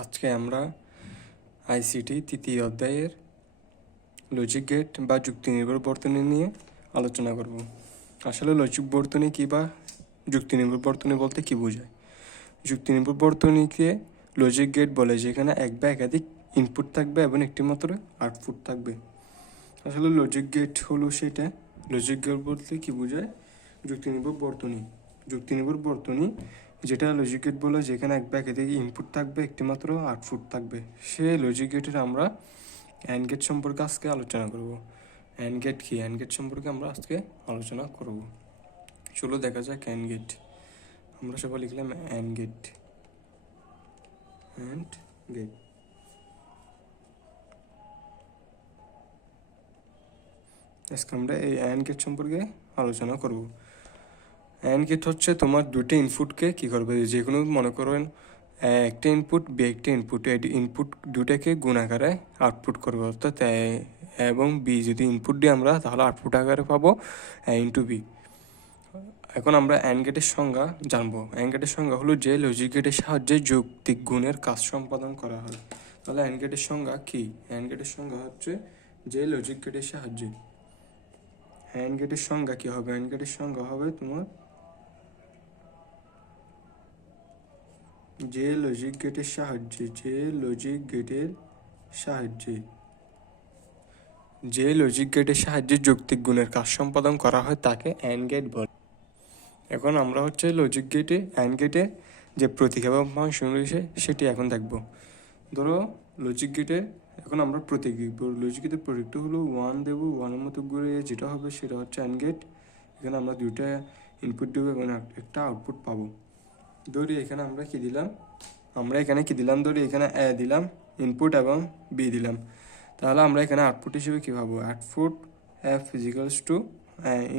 আজকে আমরা আইসিটি তৃতীয় অধ্যায়ের লজিক গেট বা যুক্তি নির্ভর বর্তনী নিয়ে আলোচনা করব। আসলে লজিক বর্তনী কী বা যুক্তি নির্ভর বর্তনী বলতে কী বোঝায়? যুক্তি নির্ভর বর্তনীকে লজিক গেট বলে, যেখানে এক বা একাধিক ইনপুট থাকবে এবং একটি মাত্র আউটপুট থাকবে। আসলে লজিক গেট হলো সেটা। লজিক গেট বলতে কী বোঝায়? যুক্তি নির্ভর বর্তনী। যুক্তি নির্ভর বর্তনী যেটা লজিক গেট বলে, যেখানে এক বা একাধিক ইনপুট থাকবে, একটি মাত্র আউটপুট থাকবে। সে লজিক গেটের আমরা অ্যান্ড গেট সম্পর্কে আজকে আলোচনা করব। অ্যান্ড গেট কি? অ্যান্ড গেট সম্পর্কে আমরা আজকে আলোচনা করব। চলো দেখা যাক অ্যান্ড গেট। আমরা সবাই লিখলাম অ্যান্ড গেট। অ্যান্ড গেট আজকে আমরা এই অ্যান্ড গেট সম্পর্কে আলোচনা করব। অ্যান্ড গেট হচ্ছে তোমার দুটো ইনপুটকে কী করবে, যে কোনো মনে করেন একটা ইনপুট বি একটা ইনপুট দুটাকে গুণ আকারে আউটপুট করবে, অর্থাৎ এবং বি যদি ইনপুট দিই আমরা, তাহলে আউটপুট আকারে পাবো ইন্টু বি। এখন আমরা অ্যান্ড গেটের সংজ্ঞা জানবো। অ্যান্ড গেটের সংজ্ঞা হলো যে লজিক গেটের সাহায্যে যৌক্তিক গুণের কাজ সম্পাদন করা হয়। তাহলে অ্যান্ড গেটের সংজ্ঞা কী? অ্যান্ড গেটের সংজ্ঞা হচ্ছে যে লজিক গেটের সাহায্যে। অ্যান্ড গেটের সংজ্ঞা কী হবে? অ্যান্ড গেটের সংজ্ঞা হবে তোমার যে লজিক গেটের সাহায্যে যৌক্তিক গুণের কাজ সম্পাদন করা হয় তাকে অ্যান্ড গেট বলে। এখন আমরা হচ্ছে লজিক গেটে অ্যান্ড গেটে যে প্রতীক এবং ফাংশন রয়েছে সেটি এখন দেখব। ধরো লজিক গেটে এখন আমরা প্রতীক লিখব। লজিক গেটের প্রতীকটা হলো 1 দেবো, 1-এর মতো ঘুরে যেটা হবে সেটা হচ্ছে অ্যান্ড গেট। এখানে আমরা দুইটা ইনপুট দেবো এবং একটা আউটপুট পাবো। ধরি এখানে আমরা কি দিলাম, ধরি এখানে এ দিলাম ইনপুট এবং বি দিলাম। তাহলে আমরা এখানে আউটপুট হিসেবে কী পাবো? আউটপুট এফ ফিজিক্যালস টু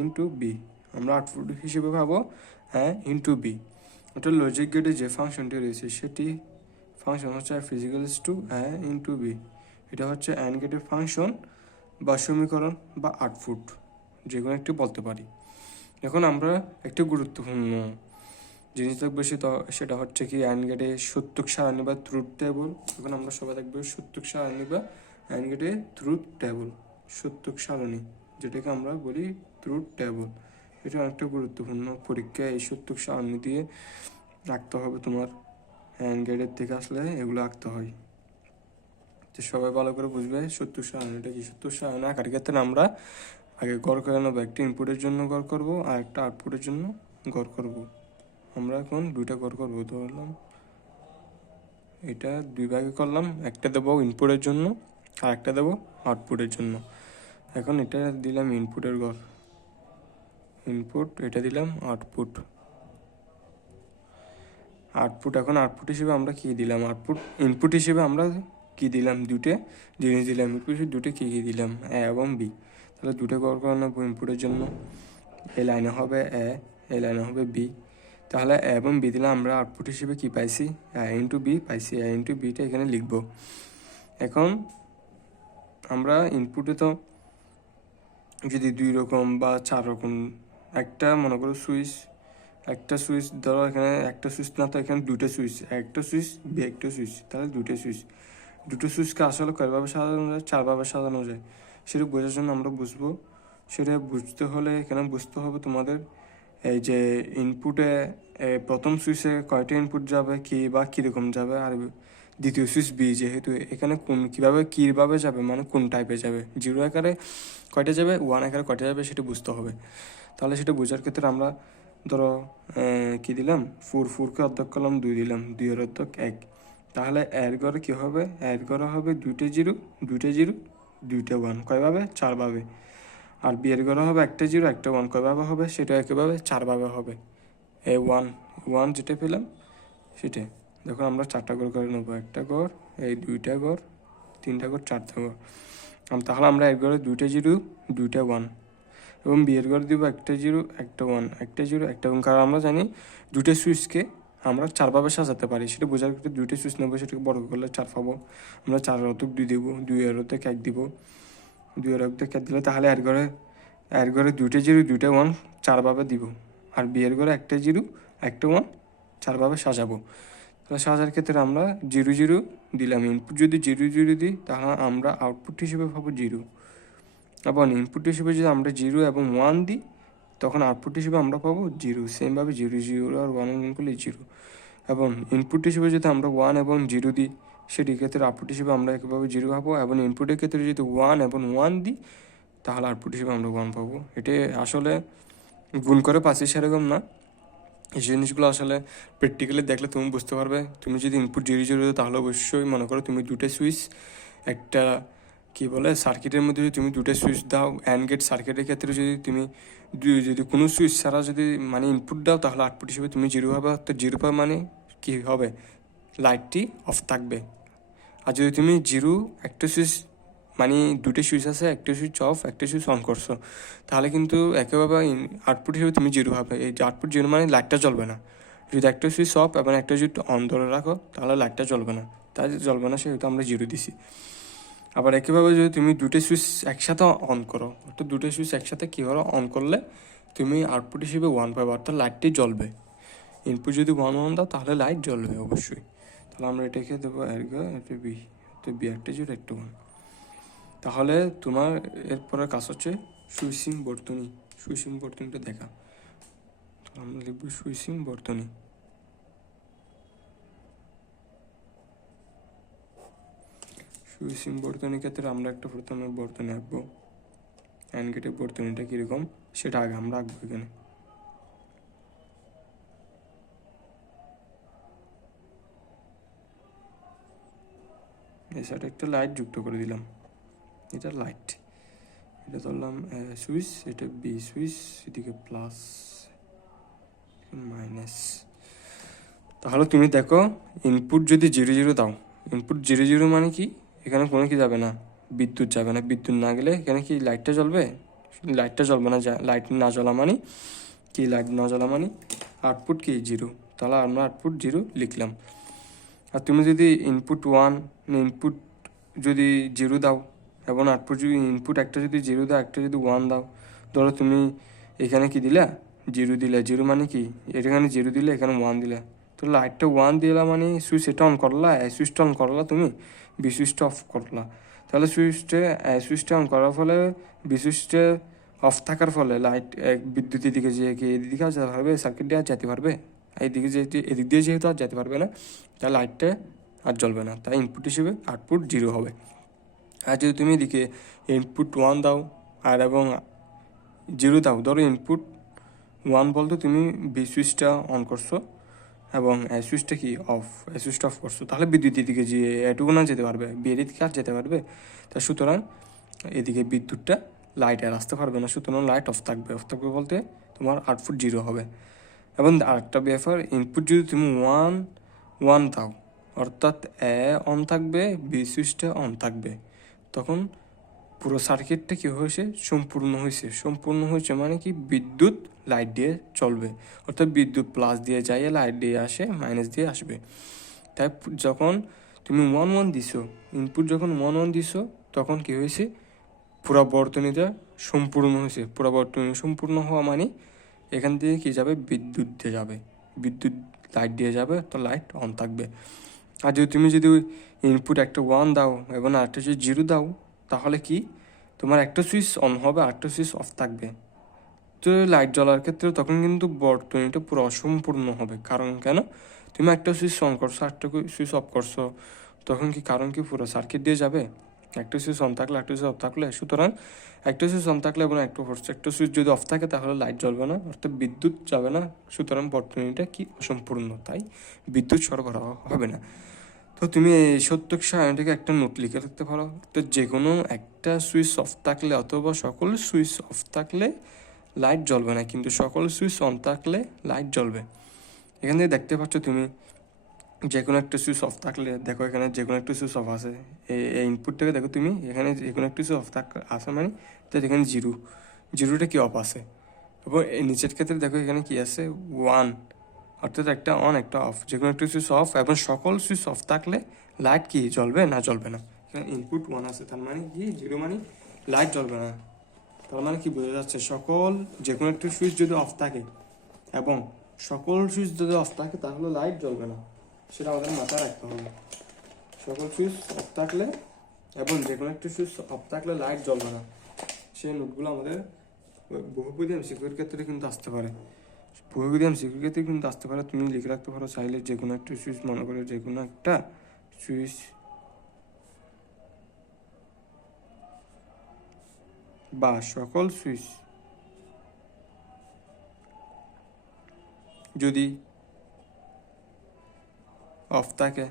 ইন্টু বি। আমরা আউটপুট হিসেবে পাবো ইন্টু বি। ওটা লজিক গেটে যে ফাংশনটি রয়েছে সেটি ফাংশন হচ্ছে ফিজিক্যালস টু ইন্টু বি। এটা হচ্ছে অ্যান্ড গেটের ফাংশন বা সমীকরণ বা আউটপুট, যে কোনো একটি বলতে পারি। এখন আমরা একটি গুরুত্বপূর্ণ জিনিস দেখবো, সেটা হচ্ছে কি অ্যান্ড গেটে সত্যক সারণী বা ট্রুথ টেবল। এখন আমরা সবাই দেখবো সত্যক সারণী বা অ্যান্ড গেটে ট্রুথ টেবল। সত্যক সারণী যেটাকে আমরা বলি ট্রুথ টেবল, এটা অনেকটা গুরুত্বপূর্ণ। পরীক্ষায় এই সত্যক সারণী দিয়ে রাখতে হবে তোমার। অ্যান্ড গেটের থেকে আসলে এগুলো আঁকতে হয়, তো সবাই ভালো করে বুঝবে সত্যক সারণীটা কি। সত্যক সারণী আঁকার ক্ষেত্রে আমরা আগে গড় করে নেবো। একটা ইনপুটের জন্য গড় করবো আর একটা আউটপুটের জন্য গড় করবো। আমরা এখন দুইটা গড় করবো। ধরলাম এটা দুই ভাগে করলাম, একটা দেবো ইনপুটের জন্য আর একটা দেবো আউটপুটের জন্য। এখন এটা দিলাম ইনপুটের গড়, ইনপুট, এটা দিলাম আউটপুট। এখন আউটপুট হিসেবে আমরা কী দিলাম? ইনপুট হিসেবে আমরা কী দিলাম? দুটো জিনিস দিলাম। ইনপুট হিসেবে দুটো কী দিলাম? এ এবং বি। তাহলে দুটো গড় করে নেবো ইনপুটের জন্য। এই লাইনে হবে এ, এই লাইনে হবে বি। তাহলে এ এবং বি দিলে আমরা আউটপুট হিসেবে কী পাইছি? এ ইন্টু বি পাইছি। এ ইন্টু বিটা এখানে লিখব। এখন আমরা ইনপুটে তো যদি 2 রকম বা 4 রকম, একটা মনে করো একটা সুইচ ধরো, এখানে একটা সুইচ না, তো এখানে দুটো সুইচ, একটা সুইচ বি একটা সুইচ, তাহলে দুটো সুইচকে আসলে কয়ভাবে সাজানো যায়? 4ভাবে সাজানো যায়। সেটা বোঝার জন্য আমরা বুঝবো। সেটা বুঝতে হলে এখানে বুঝতে হবে তোমাদের এই যে ইনপুটে প্রথম সুইচে কয়টা ইনপুট যাবে, কি বা কীরকম যাবে, আর দ্বিতীয় সুইচ বি যেহেতু এখানে কীভাবে যাবে, মানে কোন টাইপে যাবে। 0 আকারে কয়টা যাবে, 1 আকারে কয়টা যাবে, সেটা বুঝতে হবে। তাহলে সেটা বোঝার ক্ষেত্রে আমরা ধরো কী দিলাম, 4কে অর্ধেক করলাম 2 দিলাম, 2-এর অর্ধেক 1। তাহলে এর ঘরে কী হবে? এর ঘরে হবে 2টা 0, 2টা 1। কয়ভাবে? 4ভাবে। আর বি এর ঘরে হবে একটা 0 একটা 1। কয়ভাবে হবে? সেটা একইভাবে 4ভাবে হবে। এই 1 যেটা পেলাম সেটাই। দেখুন আমরা 4টা ঘর করে নেবো। একটা ঘর, এই 2টা ঘর, 3টা ঘর, 4টা ঘর। তাহলে আমরা এর ঘরে 2টা 0 2টা 1 এবং বি এর ঘরে দিব একটা 0 একটা 1 একটা 0 একটা 1। কারণ আমরা জানি দুটো সুইচকে আমরা 4ভাবে সাজাতে পারি। সেটা বোঝার ক্ষেত্রে দুইটা সুইচ নেবো, সেটাকে বড় করলে 4 পাবো। আমরা 4-এর অর্ধেক 2 দেবো, 2-এর অর্ধেক 1 দিব, 2-এর অর্ধেক 1 দিলে তাহলে এর ঘরে 2টা 0 2টা 1 4ভাবে দিব। আর বি এর ঘরে একটা 0 একটা 1 4ভাবে সাজাবো। তাহলে সাজার ক্ষেত্রে আমরা 0 0 দিলাম। ইনপুট যদি 0 0 দিই তাহলে আমরা আউটপুট হিসেবে পাবো 0, এবং ইনপুট হিসেবে যদি আমরা 0 এবং 1 দিই তখন আউটপুট হিসেবে আমরা পাবো 0। সেমভাবে 0 0 আর 1 গুণ করলে 0, এবং ইনপুট হিসেবে যদি আমরা 1 এবং 0 দিই সেটির ক্ষেত্রে আউটপুট হিসেবে আমরা একইভাবে 0 পাবো, এবং ইনপুটের ক্ষেত্রে যদি 1 এবং 1 দিই তাহলে আউটপুট হিসেবে আমরা 1 পাবো। এটি আসলে গুণ করে পাচ্ছি সেরকম না, এই জিনিসগুলো আসলে প্র্যাকটিক্যালি দেখলে তুমি বুঝতে পারবে। তুমি যদি ইনপুট 0 0 দিও তাহলে অবশ্যই মনে করো তুমি দুটো সুইচ একটা কী বলে সার্কিটের মধ্যে যদি তুমি দুটো সুইচ দাও, অ্যান্ড গেট সার্কিটের ক্ষেত্রে যদি তুমি যদি কোনো সুইচ ছাড়া যদি মানে ইনপুট দাও তাহলে আউটপুট হিসেবে তুমি 0 হবে, অর্থাৎ 0 পাবে মানে কী হবে, লাইটটি অফ থাকবে। আর যদি তুমি 0 একটা সুইচ মানে দুটো সুইচ আছে, একটা সুইচ অফ একটা সুইচ অন করছো, তাহলে কিন্তু একেবারে আউটপুট হিসেবে তুমি 0 হবে। এই যে আউটপুট 0 মানে লাইটটা জ্বলবে না। যদি একটা সুইচ অফ এবং একটা সুইচ অন ধরে রাখো তাহলে লাইটটা জ্বলবে না, তাই জ্বলবে না সেহেতু আমরা 0 দিছি। আবার একইভাবে যদি তুমি দুটো সুইচ একসাথে অন করো, অর্থাৎ দুটো সুইচ একসাথে কী করো অন করলে তুমি আউটপুট হিসেবে 1 পাবে, অর্থাৎ লাইটটি জ্বলবে। ইনপুট যদি 1 1 দাও তাহলে লাইট জ্বলবে অবশ্যই। তাহলে আমরা এটাকে দেবো এটা বি, তো বি একটা 0 একটা 1। তাহলে তোমার এরপরে কাজ হচ্ছে সুইচিং বর্তনী। সুইচিং বর্তনীটা দেখা, তাহলে আমরা লিখবো সুইচিং বর্তনী। সুইচিং বর্তনীর ক্ষেত্রে আমরা একটা প্রথমে বর্তনী আঁকবো। অ্যান্ড গেটের বর্তনীটা কীরকম সেটা আগে আমরা আঁকবো এখানে। এই সাইডে একটা লাইট যুক্ত করে দিলাম, এটা লাইট, এটা ধরলাম সুইচ, এটা বি সুইচ, এদিকে প্লাস মাইনাস। তাহলে তুমি দেখো ইনপুট যদি 0 0 দাও, ইনপুট 0 0 মানে কি, এখানে কোনো কি যাবে না, বিদ্যুৎ যাবে না। বিদ্যুৎ না গেলে এখানে কি লাইটটা জ্বলবে, লাইটটা জ্বলবে না। লাইট না জ্বলা মানে কি, লাইট না জ্বলা মানে আউটপুট কি 0, তাহলে আমরা আউটপুট 0 লিখলাম। আর তুমি যদি ইনপুট 1 ইনপুট যদি 0 দাও এবং আউটপুট যদি ইনপুট একটা যদি 0 দাও একটা যদি 1 দাও, ধরো তুমি এখানে কি দিলা 0 দিলে, 0 মানে কি এখানে 0 দিলে এখানে 1 দিলে, তো লাইটটা 1 দিলা মানে সুইচ এটা অন করলা, এই সুইচটা অন করলা, তুমি বি সুইচটা অফ করলা। তাহলে সুইচটা অন করার ফলে বি সুইচটা অফ থাকার ফলে লাইট বিদ্যুতের দিকে যে এদিকে যেতে পারবে, সার্কিট দিয়ে যেতে পারবে, এইদিকে যেহেতু এদিক দিয়ে যেহেতু আর যেতে পারবে না, তাহলে লাইটটা আর জ্বলবে না, তাই ইনপুট হিসেবে আউটপুট 0 হবে। আর যদি তুমি এদিকে ইনপুট 1 দাও আর এবং 0 দাও, ধরো ইনপুট 1 বলতে তুমি বি সুইচটা অন করছো এবং এ সুইচটা কি অফ, এ সুইচটা অফ করছো, তাহলে বিদ্যুতের দিকে যে এটুকু না যেতে পারবে, বিয়ের দিকে আর যেতে পারবে। তা সুতরাং এদিকে বিদ্যুৎটা লাইট আর আসতে পারবে না, সুতরাং লাইট অফ থাকবে। অফ থাকবে বলতে তোমার আউটপুট 0 হবে। এবং আরেকটা ব্যাপার, ইনপুট যদি তুমি 1 1 দাও, অর্থাৎ এ অন থাকবে, বি সুইচটা অন থাকবে, তখন পুরো সার্কিটটা কী হয়েছে, সম্পূর্ণ হয়েছে। সম্পূর্ণ হয়েছে মানে কি, বিদ্যুৎ লাইট দিয়ে চলবে, অর্থাৎ বিদ্যুৎ প্লাস দিয়ে যায় লাইট দিয়ে আসে, মাইনাস দিয়ে আসবে। তাই যখন তুমি 1 1 দিছো, ইনপুট যখন 1 1 দিছো তখন কী হয়েছে, পুরো বর্তনীটা সম্পূর্ণ হয়েছে। পুরো বর্তনী সম্পূর্ণ হওয়া মানে এখান থেকে কী যাবে, বিদ্যুৎ দিয়ে যাবে, বিদ্যুৎ লাইট দিয়ে যাবে, তো লাইট অন থাকবে। আর যদি তুমি যদি ইনপুট একটা 1 দাও এবং আরেকটা যদি 0 দাও, তাহলে কি তোমার একটা সুইচ অন হবে আরেকটা সুইচ অফ থাকবে। তো লাইট জ্বলার ক্ষেত্রে তখন কিন্তু বর্তনীটা পুরো অসম্পূর্ণ হবে। কারণ কেন, তুমি একটা সুইচ অন করছো আরেকটা সুইচ অফ করছো, তখন কি কারণ কি পুরো সার্কিট দিয়ে যাবে, একটা সুইচ অন থাকলে একটা সুইচ অফ থাকলে। সুতরাং একটা সুইচ অন থাকলে এবং একটা সুইচ যদি অফ থাকে তাহলে লাইট জ্বলবে না, অর্থাৎ বিদ্যুৎ যাবে না। সুতরাং বর্তনীটা কি অসম্পূর্ণ, তাই বিদ্যুৎ সরবরাহ হবে না। তো তুমি এই সত্যক সারণীটাকে একটা নোট লিখে রাখতে পারো। তো যে কোনো একটা সুইচ অফ থাকলে অথবা সকল সুইচ অফ থাকলে লাইট জ্বলবে না, কিন্তু সকল সুইচ অন থাকলে লাইট জ্বলবে। এখান থেকে দেখতে পাচ্ছ তুমি যে কোনো একটা সুইচ অফ থাকলে, দেখো এখানে যে কোনো একটা সুইচ অফ আছে, এই ইনপুটটাকে দেখো তুমি, এখানে যে কোনো একটা সুইচ অফ আছে মানে তো এখানে 0 0টা কি অফ আছে, এবং এই নিচের ক্ষেত্রে দেখো এখানে কি আছে 1, অর্থাৎ একটা অন একটা অফ, যে কোনো একটা সুইচ অফ, এবং সকল সুইচ অফ থাকলে লাইট কি জ্বলবে না জ্বলবে না। এখানে ইনপুট 1 আছে, তার মানে কি 0 মানে লাইট জ্বলবে না। তার মানে কি বোঝা যাচ্ছে, সকল যে কোনো একটা সুইচ যদি অফ থাকে এবং সকল সুইচ যদি অফ থাকে তাহলে লাইট জ্বলবে না। সেটা আমাদের মাথায় রাখতে হবে। সকল সুইচ অফ থাকলে এবং যে কোনো একটা সুইচ অফ থাকলে লাইট জ্বলবে না। সেই নোটগুলো আমাদের বহুপদী এমসিকিউর ক্ষেত্রে কিন্তু আসতে পারে। বহুপদী এমসিকিউর ক্ষেত্রে কিন্তু আসতে পারে। তুমি লিখে রাখতে পারো চাইলে যে কোনো একটা সুইচ, মনে করো যে কোনো একটা সুইচ বা সকল সুইচ যদি অফ থাকে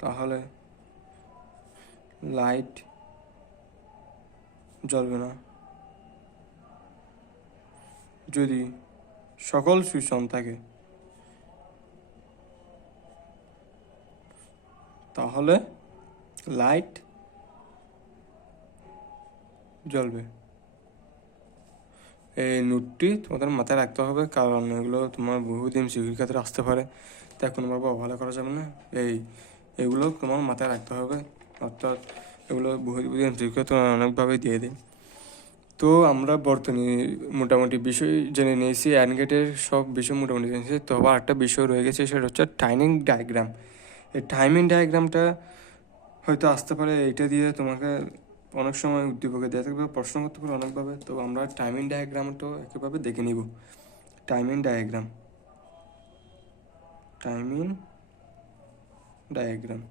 তাহলে লাইট জ্বলবে না। যদি সকল সুইচ অন থাকে তাহলে লাইট জ্বলবে। এই নোটটি তোমাদের মাথায় রাখতে হবে, কারণ এগুলো তোমার বহুদিন এমসিকিউর ক্ষেত্রে আসতে পারে। তাই কোনোভাবে অবহেলা করা যাবে না। এগুলো তোমার মাথায় রাখতে হবে, অর্থাৎ এগুলো বহুদিন এমসিকিউর ক্ষেত্রে অনেকভাবে দিয়ে দেয়। তো আমরা বর্তমানে মোটামুটি বিষয় জেনে নিয়েছি, অ্যান্ড গেটের সব বিষয় মোটামুটি জেনেছি। তো আবার একটা বিষয় রয়ে গেছে, সেটা হচ্ছে টাইমিং ডায়াগ্রাম। এই টাইমিং ডায়াগ্রামটা হয়তো আসতে পারে, এটা দিয়ে তোমাকে অনেক সময় উদ্দীপকে দেওয়া থাকবে, প্রশ্ন করতে পারে অনেকভাবে। তো আমরা টাইমিং ডায়াগ্রামটাও একইভাবে দেখে নিব। Timing diagram, timing diagram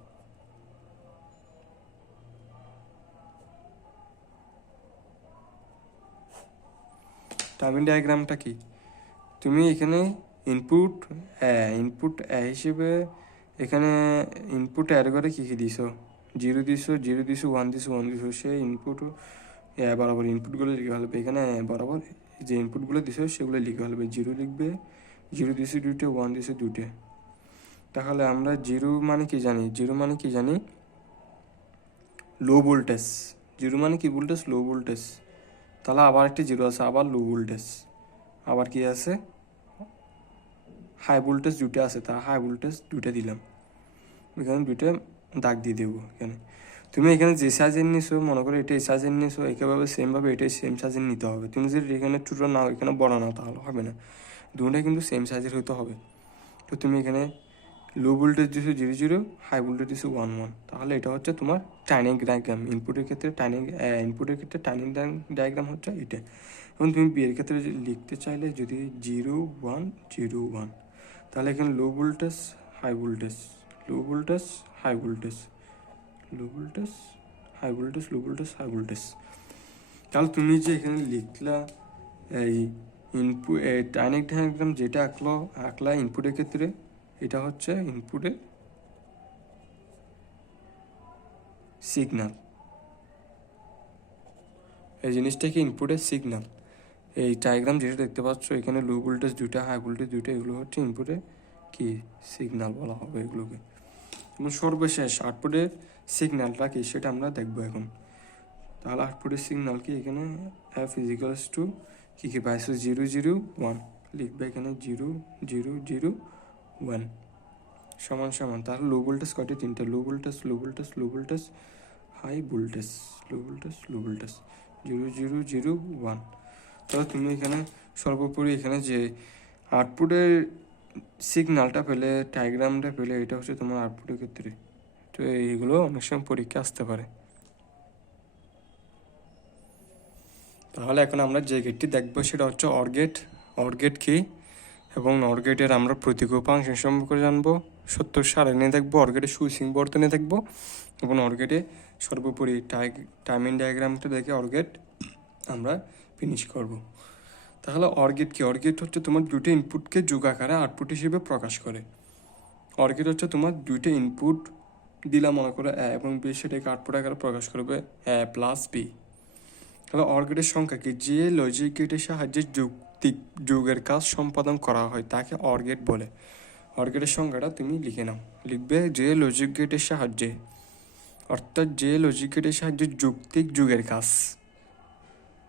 timing ডায়াগ্রামটা কি? তুমি এখানে ইনপুট ইনপুট হিসেবে এখানে ইনপুট অ্যাড করে কী কী দিছো, জিরো দিছো, ওয়ান দিছো, সেই ইনপুট বরাবর ইনপুটগুলো লিখে ফেলবে। এখানে বরাবর যে ইনপুটগুলো দিছো সেগুলো লিখে ফেলবে। জিরো লিখবে, জিরো দিছো দুইটা, ওয়ান দিছো দুইটা। তাহলে আমরা জিরো মানে কি জানি? জিরো মানে কি জানি? Low voltage. জিরো মানে কি ভোল্টেজ? Low voltage. তাহলে আবার একটি জিরো আছে, আবার লো ভোল্টেজ। আবার কি আছে? হাই ভোল্টেজ দুটো আছে, তা হাই ভোল্টেজ দুটো দিলাম। এখানে দুটো দাগ দিয়ে দেবো। এখানে তুমি এখানে যে সাইজের নিছো, মনে করো এটা এই সাইজের নিছো, একইভাবে সেমভাবে এটাই সেম সাইজের নিতে হবে। তুমি যদি এখানে ছোটো নাও, এখানে বড় নাও, তাহলে হবে না। দুটোই কিন্তু সেম সাইজের হইতে হবে। তো তুমি এখানে লো ভোল্টেজ দিছো 0 0, হাই ভোল্টেজ দিছো 1 1। তাহলে এটা হচ্ছে তোমার টাইমিং ডায়াগ্রাম। ইনপুটের ক্ষেত্রে টাইমিং ডায়াগ্রাম হচ্ছে এটা। এবং তুমি বিয়ের ক্ষেত্রে লিখতে চাইলে যদি 0 1 0 1, তাহলে এখানে low voltage, high voltage, low voltage, high voltage, low voltage, high voltage, low voltage, high voltage. তাহলে তুমি যে এখানে লিখলা এই টাইমিং ডায়াগ্রাম যেটা আঁকলা ইনপুটের ক্ষেত্রে, এটা হচ্ছে ইনপুটের সিগনাল। এই জিনিসটা কি? ইনপুটের সিগনাল। এই ডায়াগ্রাম যেটা দেখতে পাচ্ছ, এখানে লো ভোল্টেজ দুইটা, হাই ভোল্টেজ দুইটা, এগুলো হচ্ছে ইনপুটের কি সিগনাল বলা হবে এগুলোকে। এবং সর্বশেষ আউটপুটের সিগন্যালটা কি সেটা আমরা দেখবো এখন। তাহলে আউটপুটের সিগন্যাল কি? এখানে এফ ইজিক্যালস টু কী পাইছো? 0 0 1 লিখবে এখানে, 0 0 0 1 সমান সমান। তাহলে লো ভোল্টেজ কয়টি? তিনটা। Low voltage, low voltage, low voltage, high voltage, low voltage, low voltage, 0 0 0 1। তাহলে তুমি এখানে সর্বোপরি এখানে যে আউটপুটের সিগন্যালটা পেলে, ডায়াগ্রামটা পেলে, এটা হচ্ছে তোমার আউটপুটের ক্ষেত্রে। তো এইগুলো অনেক সময় পরীক্ষা আসতে পারে। তাহলে এখন আমরা যে গেটটি দেখবো সেটা হচ্ছে অর গেট। অর গেট কি এবং অর গেটের আমরা প্রতীক উপাংশ সম্পর্কে জানবো, সত্য সারণী দেখবো, অর গেটের সুইচিং বর্তনী দেখবো, এবং অর গেটে সর্বোপরি টাইমিং ডায়াগ্রামটা দেখে অর গেট আমরা ফিনিশ করব। তাহলে অর গেট কি? অর গেট হচ্ছে তোমার দুটো ইনপুটকে যোগ আকারে আউটপুট হিসেবে প্রকাশ করে। অর গেট হচ্ছে তোমার দুইটা ইনপুট দিলাম, মনে করে এ এবং বি, সেটাকে আউটপুট আকারে প্রকাশ করবে এ প্লাস বি। তাহলে অর গেটের সংখ্যা কি? যে লজিক গেটের সাহায্যে যোগের কাজ সম্পাদন করা হয় তাকে অর গেট বলে। অর গেটের সংখ্যাটা তুমি লিখে নাও, লিখবে যে লজিক গেটের সাহায্যে, অর্থাৎ যে লজিক গেটের সাহায্যে যৌক্তিক যুগের কাজ,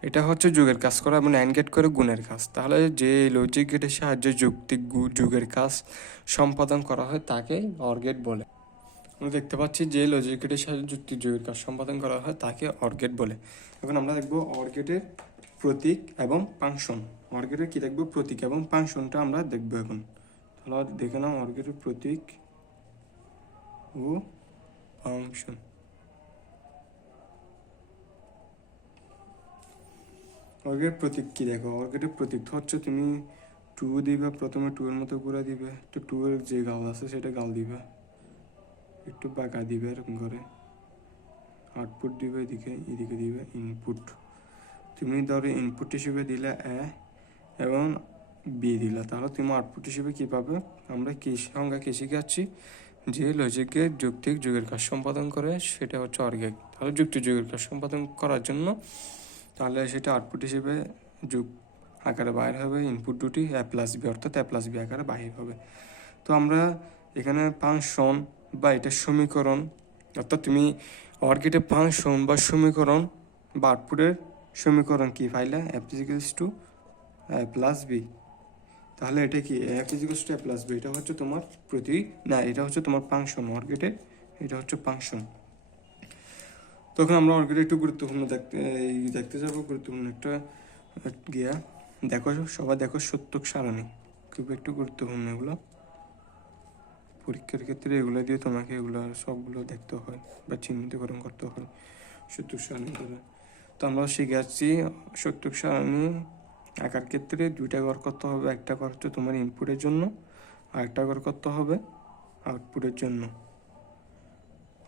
এটা হচ্ছে যুগের কাজ করা এবং অ্যান্ড গেট করে গুণের কাজ। তাহলে যে লজিক গেটের সাহায্যে যৌক্তিক যুগের কাজ সম্পাদন করা হয় তাকে অর গেট বলে। আমরা দেখতে পাচ্ছি যে লজিক গেটের সাহায্যে যুক্তি যুগের কাজ সম্পাদন করা হয় তাকে অর গেট বলে। এখন আমরা দেখব অর গেটের প্রতীক এবং ফাংশন। অর গেটের কী দেখব? প্রতীক এবং ফাংশনটা আমরা দেখব এখন। তাহলে দেখে নাও অর গেটের প্রতীক ও ফাংশন। অর গেটের প্রতীক কি দেখো, অর গেটের প্রতীক হচ্ছে তুমি 2 দিবে, প্রথমে 2 এর মতো করে দিবে, তো 2 এর যে গাল আছে সেটা গাল দিবে, একটু বাঁকা দিবে এরকম করে, আউটপুট দিবে এদিকে, এদিকে দিবে ইনপুট। তুমি ধরো ইনপুট হিসেবে দিলে এ এবং বি দিলা, তাহলে তুমি আউটপুট হিসেবে কী পাবে? আমরা কি সংজ্ঞা কি শিখাচ্ছি, যে লজিকের যৌক্তিক যুগের কাজ সম্পাদন করে সেটা হচ্ছে অর গেট। তাহলে যুক্তি যুগের কাজ সম্পাদন করার জন্য তাহলে সেটা আউটপুট হিসেবে যুগ আকারে বাইর হবে, ইনপুট দুটি এ প্লাস বি অর্থাৎ এ প্লাস বি আকারে বাহির হবে। তো আমরা এখানে ফাংশন বা এটা সমীকরণ, অর্থাৎ তুমি অর গেটে ফাংশন বা সমীকরণ বা আউটপুটের সমীকরণ কি পাইলে এফ ইজিক্যালস টু এ প্লাস বি, তাহলে এটা কি এফ ইজিক্যালস টু এ প্লাস বি, এটা হচ্ছে তোমার এটা হচ্ছে তোমার ফাংশন অর গেটে, এটা হচ্ছে ফাংশন। তখন আমরা অর গেটে একটু গুরুত্বপূর্ণ দেখতে যাবো, গুরুত্বপূর্ণ একটা গিয়া দেখো, সবাই দেখো সত্যক সারণী, খুব একটু গুরুত্বপূর্ণ এগুলো পরীক্ষার ক্ষেত্রে, এগুলো দিয়ে তোমাকে এগুলো সবগুলো দেখতে হয় বা চিহ্নিতকরণ করতে হয় সত্যক সারণী করে। তো আমরা শিখে আসছি সত্যক সারণী আঁকার ক্ষেত্রে 2টা ঘর করতে হবে, একটা ঘর হচ্ছে তোমার ইনপুটের জন্য আর একটা ঘর করতে হবে আউটপুটের জন্য।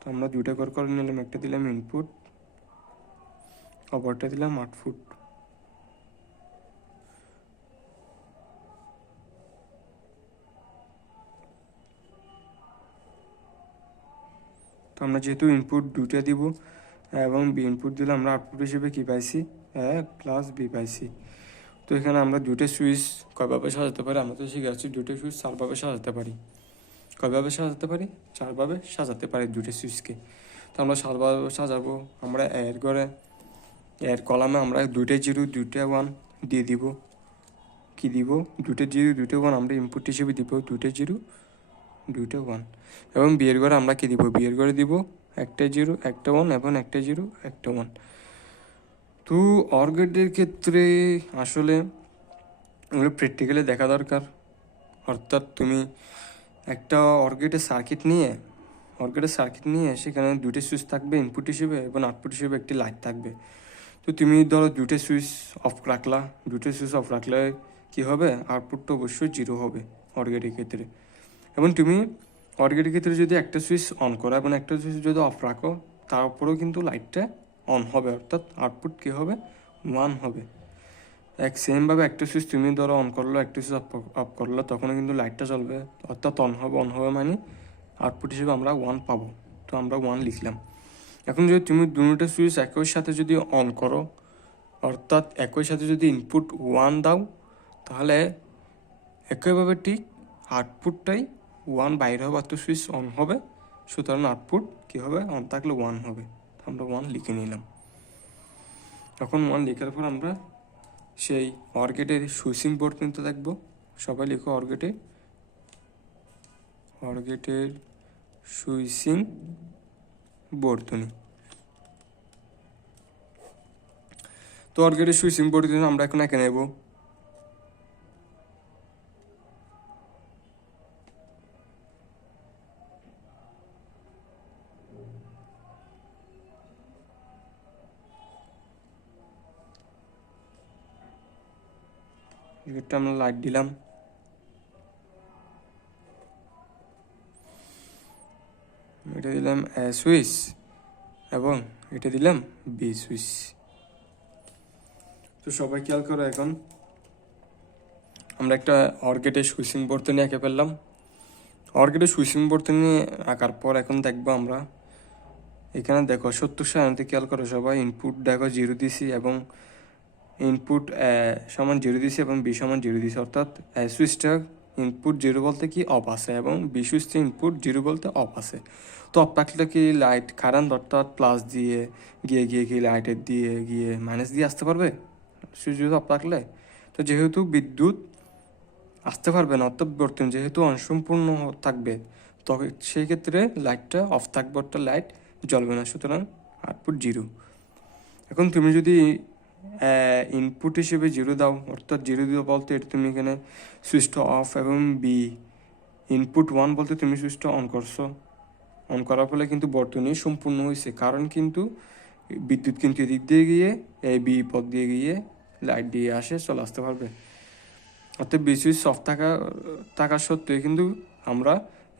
তো আমরা 2টা ঘর করে নিলাম, একটা দিলাম ইনপুট, অপরটা দিলাম আউটপুট। তো আমরা যেহেতু ইনপুট 2টা দিব এবং বি ইনপুট দিলে আমরা আউটপুট হিসেবে কী পাইছি, এ প্লাস বি পাইছি। তো এখানে আমরা 2টা সুইচ কয়ভাবে সাজাতে পারি, আমরা তো শিখে আসছি 2টা সুইচ 4ভাবে সাজাতে পারি। কয়ভাবে সাজাতে পারি? 4ভাবে সাজাতে পারি 2টা সুইচকে। তো আমরা 4ভাবে সাজাবো। আমরা এর ঘরে এর কলামে আমরা 2টা 0 2টা 1 দিয়ে দিব, কি দিব 2টা 0 2টা 1 আমরা ইনপুট হিসেবে দিব 2টা 0 2টা 1, এবং বিয়ের ঘরে আমরা কি দিব, বিয়ের ঘরে দিব একটা 0 একটা 1 এবং একটা 0 একটা 1। তো অর গেটের ক্ষেত্রে আসলে এগুলো প্র্যাকটিক্যালি দেখা দরকার, অর্থাৎ তুমি একটা অর গেটের সার্কিট নিয়ে সেখানে 2টা সুইচ থাকবে ইনপুট হিসেবে এবং আউটপুট হিসেবে একটি লাইট থাকবে। তো তুমি ধরো 2টা সুইচ অফ রাখলা, 2টা সুইচ অফ রাখলে কী হবে, আউটপুটটা অবশ্যই 0 হবে অর গেটের ক্ষেত্রে। এবং তুমি অর গেটের ক্ষেত্রে যদি একটা সুইচ অন করো এবং একটা সুইচ যদি অফ রাখো, তারপরেও কিন্তু লাইটটা অন হবে, অর্থাৎ আউটপুট কী হবে, 1 হবে। সেমভাবে একটা সুইচ তুমি ধরো অন করলো, একটা সুইচ অফ করলো, তখনও কিন্তু লাইটটা জ্বলবে, অর্থাৎ অন হবে মানে আউটপুট হিসেবে আমরা 1 পাবো। তো আমরা 1 লিখলাম। এখন যদি তুমি দুটো সুইচ একই সাথে যদি অন করো, অর্থাৎ একই সাথে যদি ইনপুট 1 দাও, তাহলে একইভাবে ঠিক আউটপুটটাই 1 বাইরে হবে, অর্থাৎ সুইচ অন হবে, সুতরাং আউটপুট কী হবে, অন থাকলে 1 হবে। আমরা 1 লিখে নিলাম। এখন 1 লেখার পর আমরা সেই অর গেটের সুইচিং বোর্ড কিন্তু দেখব। সবাই লিখো অর গেটের সুইচিং বর্তনী। তো অর গেটের সুইচিং বর্তনী আমরা এখন এঁকে নেব। এটা আমরা লাইট দিলাম, এটা দিলাম এ সুইচ এবং এটা দিলাম বি সুইচ। তো সবাই খেয়াল করো, এখন আমরা একটা অর গেটের সুইচিং বর্তনী এঁকে ফেললাম। অর গেটের সুইচিং বর্তনী আঁকার পর এখন দেখবো আমরা এখানে দেখো 70 সারিতে খেয়াল করো সবাই, ইনপুট দেখো 0 দিছি এবং ইনপুট সমান 0 দিছি এবং বি সমান 0 দিছি, অর্থাৎ সুইচটা ইনপুট 0 বলতে কি অফ আছে এবং বি সুইচটা ইনপুট 0 বলতে অফ আছে। তো অফ থাকলে কি লাইট কারেন্ট অর্থাৎ প্লাস দিয়ে গিয়ে কি লাইটের গিয়ে মাইনাস দিয়ে আসতে পারবে সুইচ যদি অফ থাকলে? তো যেহেতু বিদ্যুৎ আসতে পারবে না, অর্থাৎ বর্তনী যেহেতু অসম্পূর্ণ থাকবে, তবে সেই ক্ষেত্রে লাইটটা অফ থাকবে, অর্থাৎ লাইট জ্বলবে না, সুতরাং আউটপুট 0। এখন তুমি যদি ইনপুট হিসেবে 0 দাও, অর্থাৎ 0 দিও বলতে এটা তুমি এখানে সুইচটা অফ এবং বি ইনপুট 1 বলতে তুমি সুইচটা অন করছো, অন করার ফলে কিন্তু বর্তনী সম্পূর্ণ হয়েছে, কারণ কিন্তু বিদ্যুৎ কিন্তু এদিক দিয়ে গিয়ে এই বি পথ দিয়ে গিয়ে লাইট দিয়ে আসে, চলে আসতে পারবে। অর্থাৎ বি সুইচ অফ থাকা সত্ত্বেও কিন্তু আমরা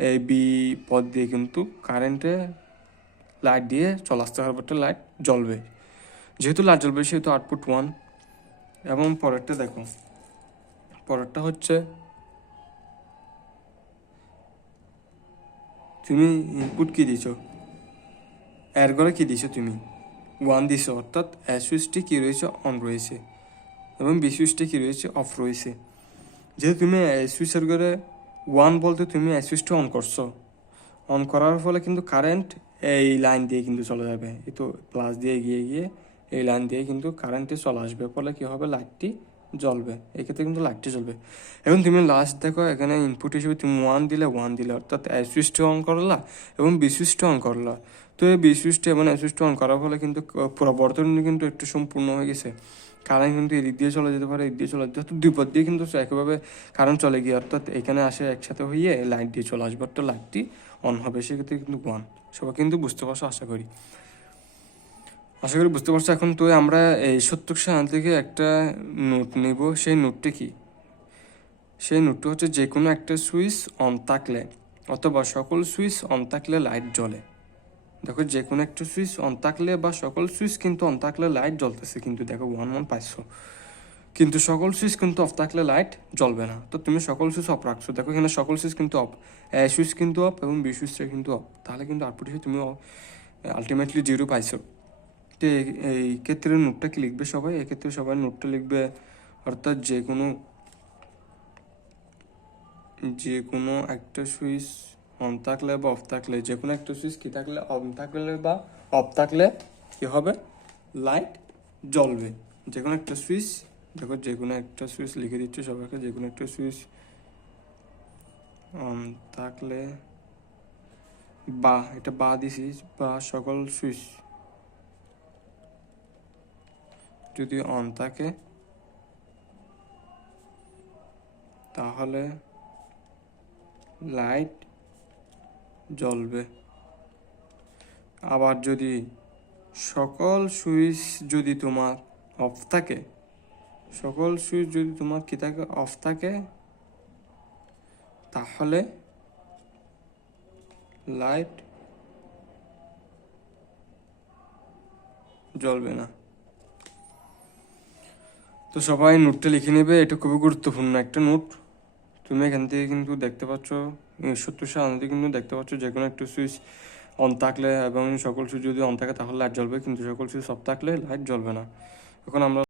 এই বি পথ দিয়ে কিন্তু কারেন্টে লাইট দিয়ে চলে আসতে পারবো, একটা লাইট জ্বলবে। যেহেতু লাইট জ্বলবে সেহেতু আউটপুট 1। এবং পরেরটা দেখো, পরেরটা হচ্ছে তুমি ইনপুট কী দিছো, এর ঘরে কী দিছো, তুমি 1 দিছো, অর্থাৎ এ সুইচটি কী রয়েছে, অন রয়েছে, এবং বি সুইচটি কী রয়েছে, অফ রয়েছে। যেহেতু তুমি এ সুইচের ঘরে 1 বলতে তুমি এ সুইচটা অন করছো, অন করার ফলে কিন্তু কারেন্ট এই লাইন দিয়ে কিন্তু চলে যাবে, এই তো প্লাস দিয়ে গিয়ে গিয়ে এই লাইন দিয়ে কিন্তু কারেন্টে চলে আসবে, ফলে কী হবে, লাইটটি জ্বলবে, এক্ষেত্রে কিন্তু লাইটটি জ্বলবে। এখন তুমি লাস্ট দেখো এখানে ইনপুট হিসেবে তুমি 1 দিলে, অর্থাৎ এ সুইচটা অন করলা এবং বি সুইচটা অন করলা। তো এই বি সুইচটা এবং এ সুইচটা অন করার ফলে কিন্তু পুরো বর্তনী কিন্তু একটু সম্পূর্ণ হয়ে গেছে। কারেন্ট কিন্তু এদিক দিয়ে চলে যেতে পারে, এদিক দিয়ে চলে যেতে, অর্থাৎ দুই পথ দিয়ে কিন্তু একইভাবে কারেন্ট চলে গিয়ে, অর্থাৎ এখানে আসে একসাথে হয়ে লাইট দিয়ে চলে আসবে, অর্থাৎ লাইটটি অন হবে, সেক্ষেত্রে কিন্তু 1। সবাই কিন্তু বুঝতে পারছো আশা করি, বুঝতে পারছো। এখন তো আমরা এই সত্যক সাহান থেকে একটা নোট নেব। সেই নোটটি কি, সেই নোটটি হচ্ছে যে কোনো একটা সুইচ অন থাকলে অথবা সকল সুইচ অন থাকলে লাইট জ্বলে। দেখো যে কোনো একটা সুইচ অন থাকলে বা সকল সুইচ কিন্তু অন থাকলে লাইট জ্বলতেছে, কিন্তু দেখো 1 পাইছো, কিন্তু সকল সুইচ কিন্তু অফ থাকলে লাইট জ্বলবে না। তো তুমি সকল সুইচ অফ রাখছো, দেখো এখানে সকল সুইচ কিন্তু অফ, এ সুইচ কিন্তু অফ এবং বি সুইচটা কিন্তু অফ, তাহলে কিন্তু আউটপুট হিসেবে তুমি আলটিমেটলি 0 পাইছো। তো এই ক্ষেত্রে নোটটা কি লিখবে সবাই, এক্ষেত্রে সবাই নোটটা লিখবে, অর্থাৎ যে কোনো একটা সুইচ অন থাকলে বা অফ থাকলে, যে কোনো একটা সুইচ কী থাকলে, অন থাকলে বা অফ থাকলে কী হবে, লাইট জ্বলবে। যে কোনো একটা সুইচ, দেখো যে কোনো একটা সুইচ লিখে দিচ্ছে সবাইকে, যে কোনো একটা সুইচ অন থাকলে বা, এটা বা দিছি, বা সকল সুইচ যদি অন থাকে তাহলে লাইট জ্বলবে। আবার যদি সকল সুইচ যদি তোমার অফ থাকে, সকল সুইচ যদি তোমার কি থাকে, অফ থাকে, তাহলে লাইট জ্বলবে না। তো সবাই নোটটা লিখে নেবে, এটা খুবই গুরুত্বপূর্ণ একটা নোট। তুমি এখান থেকে কিন্তু দেখতে পাচ্ছ, 70 আনতে কিন্তু দেখতে পাচ্ছ যে কোনো একটা সুইচ অন থাকলে এবং সকল সুইচ যদি অন থাকে তাহলে লাইট জ্বলবে, কিন্তু সকল সুইচ অফ থাকলে লাইট জ্বলবে না। এখন আমরা